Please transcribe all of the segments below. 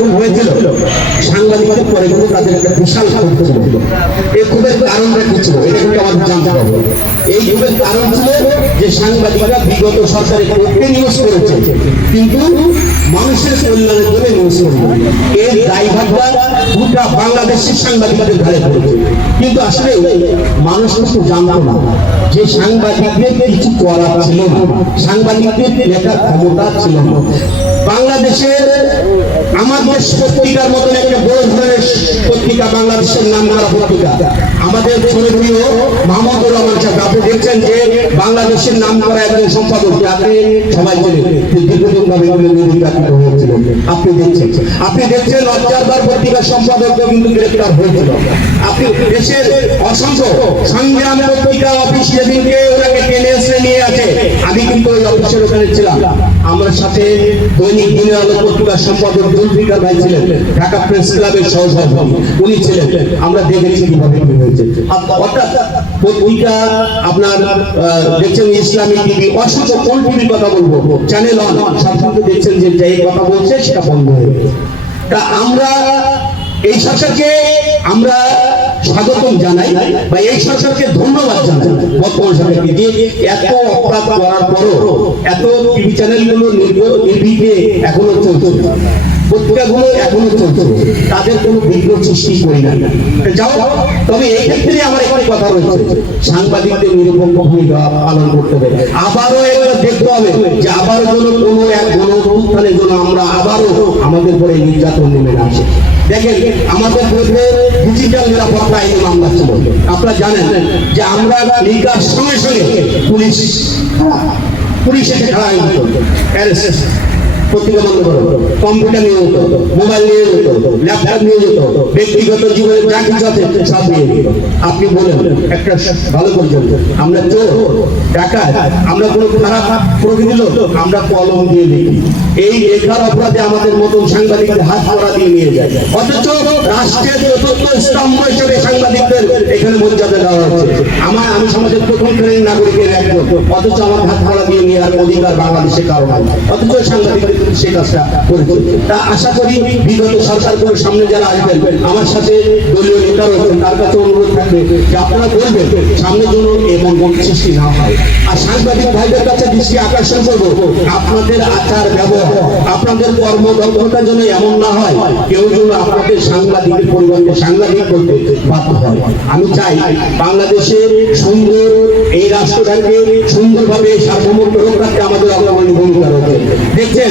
যখন হয়েছিল? সাংবাদিকদের পরে কিন্তু তাদের একটা বিশাল ছিল। কারণটা কি ছিল? এটা কিন্তু আমাদের জানতে হবে। এই কারণ ছিল যে সাংবাদিকরা বিগত সরকারের পক্ষে নিউজ করেছে, কিন্তু মানুষের কল্যাণের জন্য নিউজ এর গোটা বাংলাদেশের সাংবাদিকদের পড়েছে। কিন্তু আসলে মানুষ কিন্তু জানতো না যে সাংবাদিকদের কিছু করা ছিল না। সাংবাদিকদের লেখার ক্ষমতা ছিল না। বাংলাদেশের আমাদের পত্রিকার মতন একটা বড় ধরনের পত্রিকা বাংলাদেশের নাম করা পত্রিকা। আমাদের জনপ্রিয় মাহমুদুর রহমান সাহেব, আপনি দেখছেন যে বাংলাদেশের নাম করা একজন সম্পাদক যাকে সবাই হয়েছিল আপনি দেখছেন। আপনি দেখছেন অত্যাচার পত্রিকার সম্পাদক কিন্তু গ্রেপ্তার হয়েছিল। আপনি দেশের অসংখ্য সংগ্রাম পত্রিকা অফিস যেদিনকে ওনাকে টেনে এসে নিয়ে আছে আমি কিন্তু ওই অফিসের ওখানে ছিলাম। আমার সাথে দৈনিক দিনের আলো পত্রিকার সম্পাদক জুলফিকার ভাই ছিলেন, ঢাকা প্রেস ক্লাবের সহসভাপতি উনি ছিলেন। আমরা দেখেছি কীভাবে কি হয়েছে। অর্থাৎ আপনার দেখছেন ইসলামী টিভি অসংখ্য কোন টিভির কথা বলব? চ্যানেল অন সব দেখছেন যে যে কথা বলছে সেটা বন্ধ হয়ে তা আমরা এই সরকারকে আমরা স্বাগতম জানাই বা এই সরকারকে ধন্যবাদ জানাই। বর্তমান সরকারকে যে এত অপরাধ করার পরও, এত টিভি চ্যানেলগুলো নির্ভ- নির্ভীকে এখনও চলছে। পত্রিকাগুলো এখনও চলছে। তাদের কোনো বিঘ্ন সৃষ্টি করি না। যাও, তবে এই ক্ষেত্রে আমার একটি কথা রয়েছে। সাংবাদিকদের নিরপেক্ষ ভূমিকা পালন করতে হবে। আবারও এবার দেখতে হবে যে আবারও যেন কোনো এক গণ জন্য আমরা আবারও আমাদের পরে নির্যাতন নেমে আসে। দেখেন, আমাদের বিরুদ্ধে ডিজিটাল নিরাপত্তা আইনে মামলা ছিল। আপনারা জানেন যে আমরা নিকার সঙ্গে সঙ্গে পুলিশ পুলিশ এসে হয়ে যেত অ্যারেস্ট। আপনি বলেন, একটা ভালো আমরা চোর ডাকাত আমরা কোনো খারাপ প্রকৃতি লোক, আমরা কলম দিয়ে এই লেখার অপরাধে আমাদের মতন সাংবাদিকদের হাত করা দিয়ে নিয়ে যায়। অথচ রাষ্ট্রের চতুর্থ স্তম্ভ হিসেবে সাংবাদিকদের এখানে মর্যাদা দেওয়া হচ্ছে। আমার, আমি সমাজের প্রথম শ্রেণির নাগরিকের একজন। অথচ আমার হাত করা দিয়ে নেওয়ার অধিকার বাংলাদেশে কারও নাই। অথচ সাংবাদিকদের সেই কাজটা করেছে তা আশা করি বিগত সামনে যারা আসবেন, আমার সাথে দলীয় তার কাছে অনুরোধ থাকবে যে আপনারা বলবেন যেন এমন সৃষ্টি না হয়। আর সাংবাদিক ভাইদের কাছে দৃষ্টি আকর্ষণ করব, আপনাদের আচার ব্যবহার, আপনাদের এমন না হয়, কেউ যেন আপনাদের সাংবাদিকের পরিবর্তে সাংবাদিক করতে বাধ্য হয়। আমি চাই বাংলাদেশে সুন্দর এই রাষ্ট্রটাকে সুন্দরভাবে সার্বভৌমত্ব রক্ষাতে আমাদের অগ্রগণী ভূমিকা রয়েছে। দেখছেন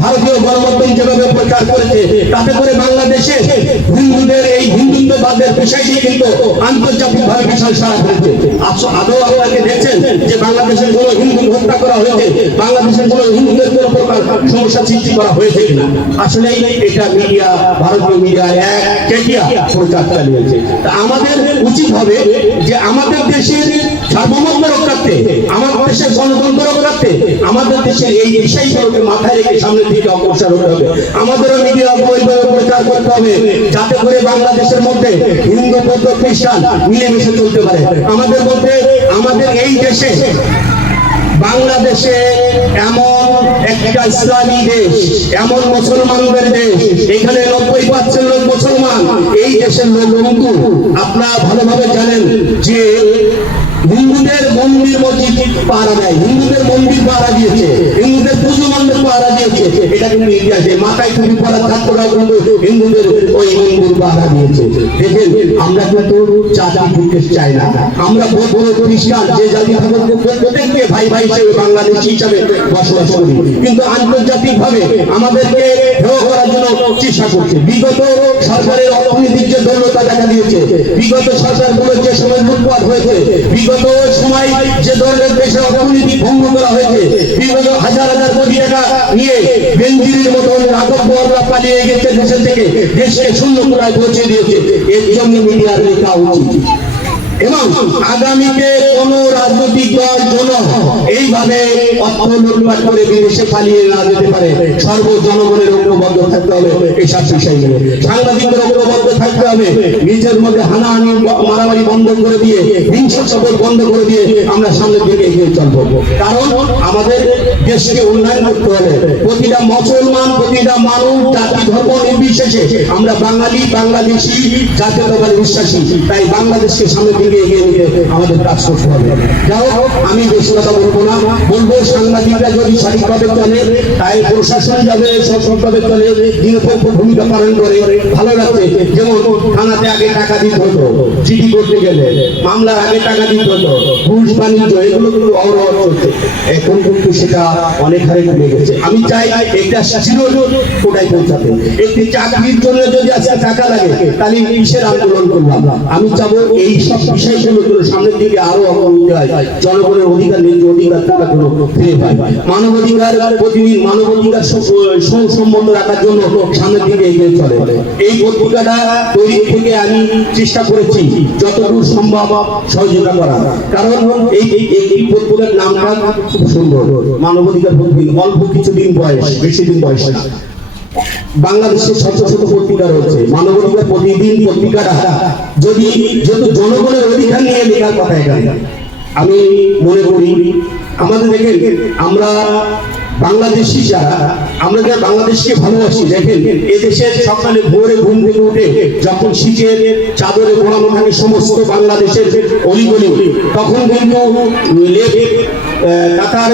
ভারতীয় গণমাধ্যম যেভাবে প্রচার করেছে, তাতে করে বাংলাদেশে হিন্দুদের এই হিন্দুত্ববাদের বিষয়টি কিন্তু আন্তর্জাতিক ভাবে বিশাল সারা আস- আদৌ আপনাকে দেখছেন যে বাংলাদেশের হিন্দু হত্যা করা হয়েছে? বাংলাদেশের হিন্দুদের প্রকার সমস্যা সৃষ্টি করা হয়েছে কিনা? আসলে এটা মিডিয়া, ভারতীয় মিডিয়া এক কেটিয়া প্রচার চালিয়েছে। আমাদের উচিত হবে যে আমাদের দেশের দেশের গণতন্ত্র রক্ষার্থে আমাদের দেশের এই বিষয়গুলোকে মাথায় রেখে সামনের দিকে অগ্রসর হতে হবে। আমাদেরও মিডিয়া ওইভাবে প্রচার করতে হবে, যাতে করে বাংলাদেশের মধ্যে হিন্দু, বৌদ্ধ, খ্রিস্টান মিলেমিশে চলতে পারে। আমাদের মধ্যে, আমাদের এই দেশে, বাংলাদেশে এমন একটা ইসলামী দেশ, এমন মুসলমানদের দেশ, এখানে নব্বই পার্সেন্ট লোক মুসলমান, এই দেশের লোক কিন্তু আপনারা ভালোভাবে জানেন যে হিন্দুদের মন্দির মসজিদ পাহারা দেয়। হিন্দুদের মন্দির পাহারা দিয়েছে। হিন্দুদের পুজো মন্দির পাহারা দিয়েছে। এটা কিন্তু ইতিহাসে মাথায় টুপি পরা ছাত্ররাও কিন্তু হিন্দুদের ওই মন্দির পাহারা দিয়েছে। দেখেন, আমরা কিন্তু জাতি বিদ্বেষ চাই না। আমরা বৌদ্ধ, খ্রিস্টান, যে জাতি প্রত্যেককে ভাই ভাই হিসেবে বাংলাদেশি হিসাবে বসবাস করি। কিন্তু আন্তর্জাতিক ভাবে আমাদেরকে হেয় করার জন্য চেষ্টা করছে। বিগত সরকারের অর্থনৈতিক যে দুর্বলতা দেখা দিয়েছে, বিগত সরকারগুলোর যে সময় লুটপাট হয়েছে, বিগত সময় যে দলের দেশে অর্থনীতি ভঙ্গ করা হয়েছে, বিগত হাজার হাজার কোটি টাকা নিয়ে বেঞ্জিরির মতন রাঘব বড়রা পালিয়ে গেছে দেশের থেকে, দেশকে শূন্য করায় পৌঁছে দিয়েছে। এর জন্য মিডিয়ার লেখা উচিত। এবং আগামীতে কোন রাজনৈতিক দল কোন এইভাবে অর্থ লুটপাট করে বিদেশে পালিয়ে না যেতে পারে। সর্ব জনগণের ঐক্যবদ্ধ থাকতে হবে, এসব বিষয়গুলো সাংবাদিকদের ঐক্যবদ্ধ থাকতে হবে, নিজের মধ্যে হানাহানি, মারামারি বন্ধ করে দিয়ে হিংসা সবল বন্ধ করে দিয়ে আমরা সামনের দিকে এগিয়ে চলবো। কারণ আমাদের দেশকে উন্নয়ন করতে হবে। প্রতিটা মুসলমান, প্রতিটা মানুষ, জাতি, ধর্ম নির্বিশেষে আমরা বাঙালি, বাংলাদেশি, জাতীয়তাবাদী বিশ্বাসী। তাই বাংলাদেশকে সামনের দিকে এগিয়ে নিতে আমাদের কাজ করতে হবে। যাই হোক, আমি বেশি কথা বলব না। বলব, সাংবাদিকরা যদি সঠিকভাবে চলে তাই প্রশাসন যাবে সঠিকভাবে চলে নিরপেক্ষ ভূমিকা পালন করে। ভালো লাগছে। যেমন থানাতে আগে টাকা দিতে হতো, চিঠি করতে গেলে। মামলার আগে টাকা দিতে হতো। ঘুষ, বাণিজ্য, এগুলো কিন্তু অহরহ চলছে। এখন কিন্তু সেটা অনেক হারে কমে গেছে। আমি চাই একটা ছিল কোটায় পৌঁছাতে। একটি চাকরির জন্য যদি আজকে টাকা লাগে, তাহলে কিসের আন্দোলন করলাম। আমি চাবো এই সব বিষয়গুলো গুলো সামনের দিকে আরও অগ্রগতি হয়। জনগণের অধিকার ন্যায্য অধিকার টাকা গুলো ফিরে পায়। মানবাধিকার প্রতিদিন মানবাধিকার সম্বন্ধ রাখার জন্য সামনের দিকে এগিয়ে চলে। এই পত্রিকাটা তৈরি থেকে আমি চেষ্টা করেছি যতদূর সম্ভব সহযোগিতা করা কারণ এই এই- পত্রিকার নামটা খুব সুন্দর। মানবাধিকার প্রতিদিন অল্প কিছুদিন বয়স, বেশি দিন বয়স না। বাংলাদেশের শত শত পত্রিকা রয়েছে। মানবাধিকার প্রতিদিন পত্রিকাটা। যদি যত জনগণের অধিকার নিয়ে লেখার কথা এখানে আমি মনে করি, আমাদের দেখেন, আমরা বাংলাদেশি যারা, আমরা যারা বাংলাদেশকে ভালোবাসি, দেখেন এদেশের সকালে ভোরে ঘুম থেকে উঠে যখন শীতের চাদরে ঘোরানো থাকে সমস্ত বাংলাদেশের অলিগলি, তখন কিন্তু লেপ কাতার